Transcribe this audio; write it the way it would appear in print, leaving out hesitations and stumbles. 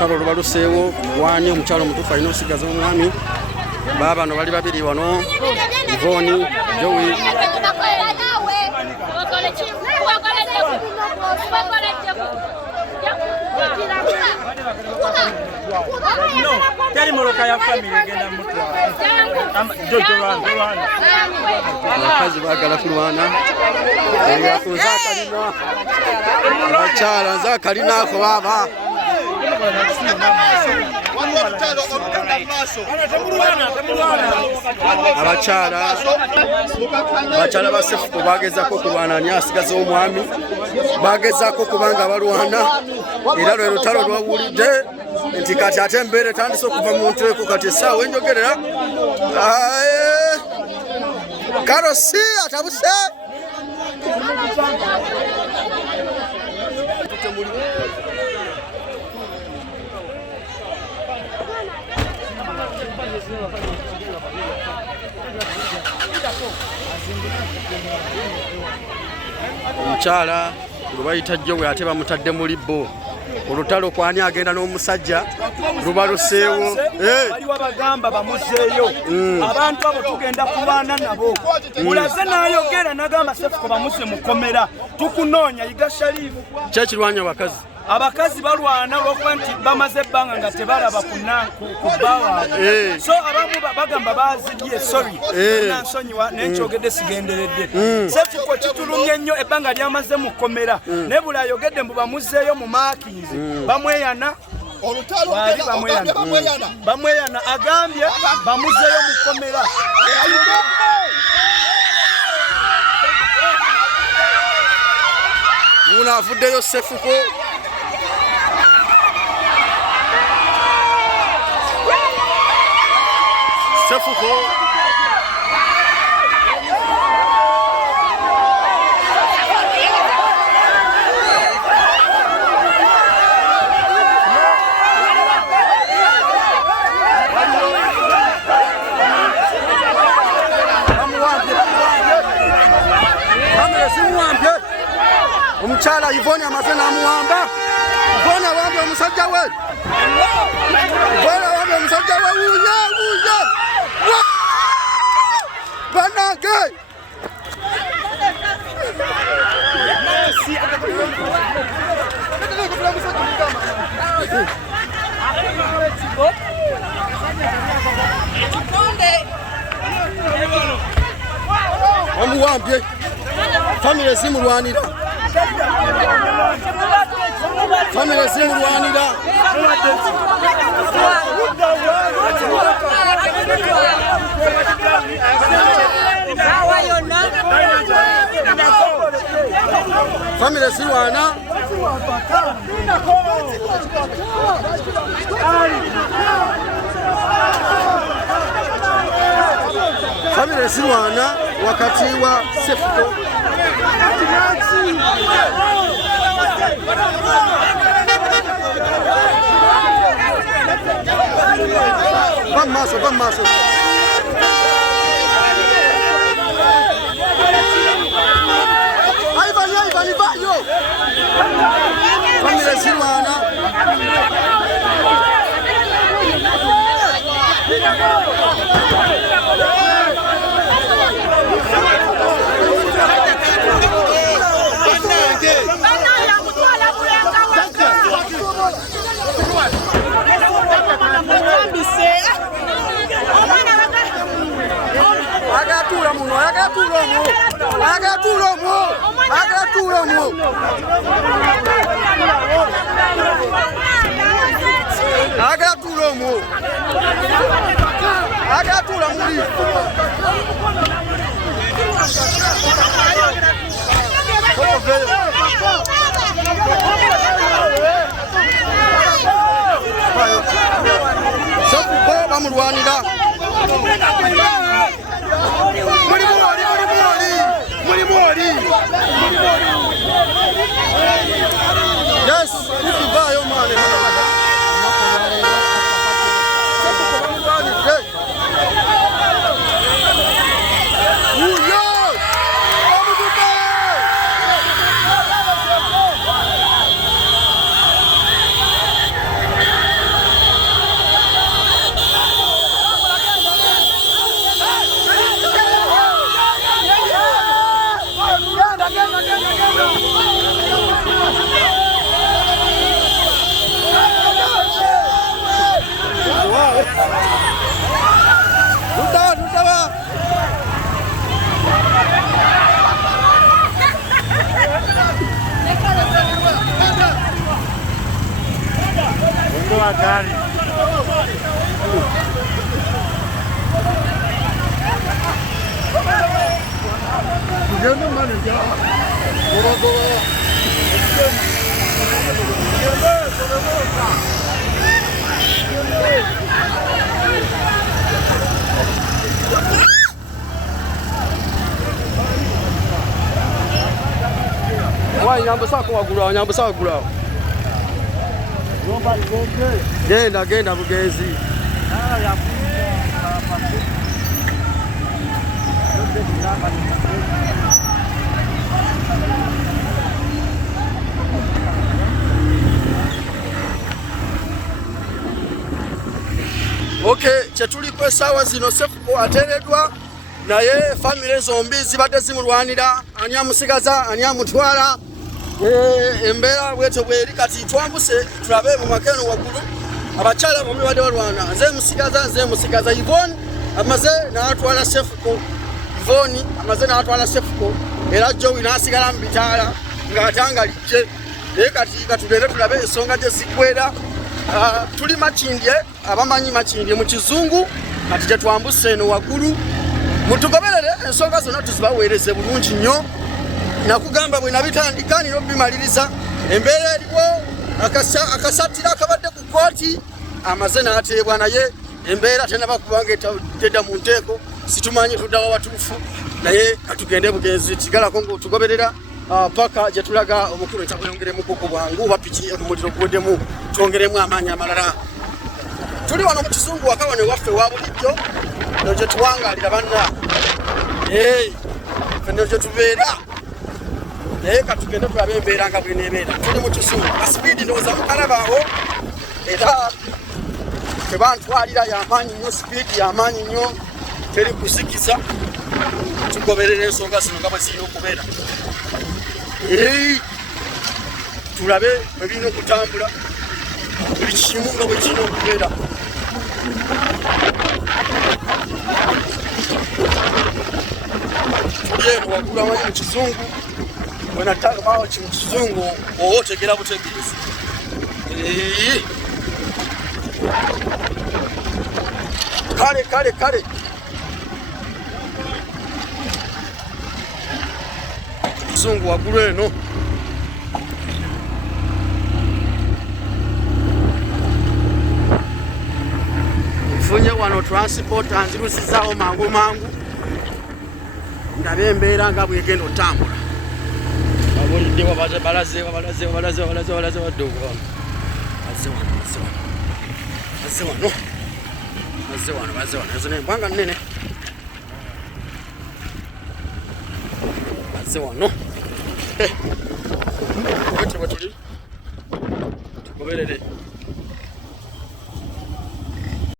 Olutalo lubaluseewo wani omukyalo omutuufu alina osigaza omwami baabano bali babiri wano Yvonne Joey abakazi baagala kulwana abakyala nze akalinaako baaba abakyala ba Sefuko bagezaako okulwana ani asigaza omwami bagezaako kubanga balwana era lwe lutalo lwawulidde nti kati ate embeera etandise okuva mu nteeko kati essaawa enjogerera Karosi atabuse omukyala lubayita Jowe ate bamutadde mu libbo olutalo kwani agenda n'omusajja lubaluseewo waliwo abagamba bamuzeeyo abantu abo tugenda kulwana nabo mulaze n'ayogera n'agamba Sefuko bamuze mukomera tukunoonya yiga Sharifu kyekirwanya abakazi balwana olwokuba nti bamaze ebbanga nga tebalaba ku bbawa so abamu bagamba bazibye sorry nansonyiwa nekyogedde sigenderedde Sefuko kitulumye nnyo ebbanga lyamaze mukomera ne buli ayogedde mbu bamuzeeyo mu maakinzi bamweyana bamweyana agambye bamuzeeyo mukomera uno avuddeyo Sefuko omukyala Yvonne amaze n'amuwamba Yvonne awambye omusajja we wuye banange omuwambye famire zimulwanira famire zirwana famire zirwana wakati wa Sefuko Vamos. Aí vai, yo. Família Silvana. Muri gari. Why nyambusa kuwagula nyambusa wagula. Genda bugenzi. Okay, kyetuliko essaawa zino Sefuko ateereddwa naye famire zombi zibadde zimulwanira ani amusigaza ani amutwala embeera bwetyo bweri kati twambuse tulabe mu makeno waggulu abakyala bombi badde balwana nze musigaza Yvonne amaze n'atwala Sefuko Yvonne amaze n'atwala Sefuko era Joey n'asigala mu bitaala ng'atangalijje naye kati katubeere tulabe ensonga gye ziggwera. Tuli Makindye abamanyi Makindye mu kizungu kati gye twambuse eno waggulu mutugoberere ensonga zonna tuzibaweereze bulungi nnyo. Nakugamba bwe nabitandika nina obimaliriza embeera eriwo akasatira akabadde ku kooti amaze n'ateebwa naye embeera tenaba kubanga etedda mu nteeko situmanyi tuddawa watuufu naye katugende bugenzi tigalako ngaotugoberera paka gye tulaga omukulu ntakweyongeremu ku bwangu oba piki omuliro guweddemu twongeremu amaanyi amalala. Tuli wano mu kizungu wakawane waffe wa bulijjo no gye tuwangaalira banna fenno gye tubeera naye katugende tulabe embeera nga bweneebeera. Tuli mu kizungu asipiidi ndowooza mukalabaawo era tebantwalira yamaanyi nnyo sipiidi yamaanyi nnyo teri kuzikiza tugoberera ensonga zino nga bwe zirina okubeera. Tulabe bwe birina okutambula buli kimu nga bwe kirina okubeera. Tuli eno waggulu amanyi mu kizungu bwe natagamawo ki mu kizungu oba otegera butegeezi. Kale kizungu waggulu eno nfunye wano transport anzirusizaawo mangu ndabe embeera nga bwegenda otambula. Abuliddewo balaze wadde bazze wano ezo nembwanga nnene bazze wano bwetyo bwe tuli tugoberere.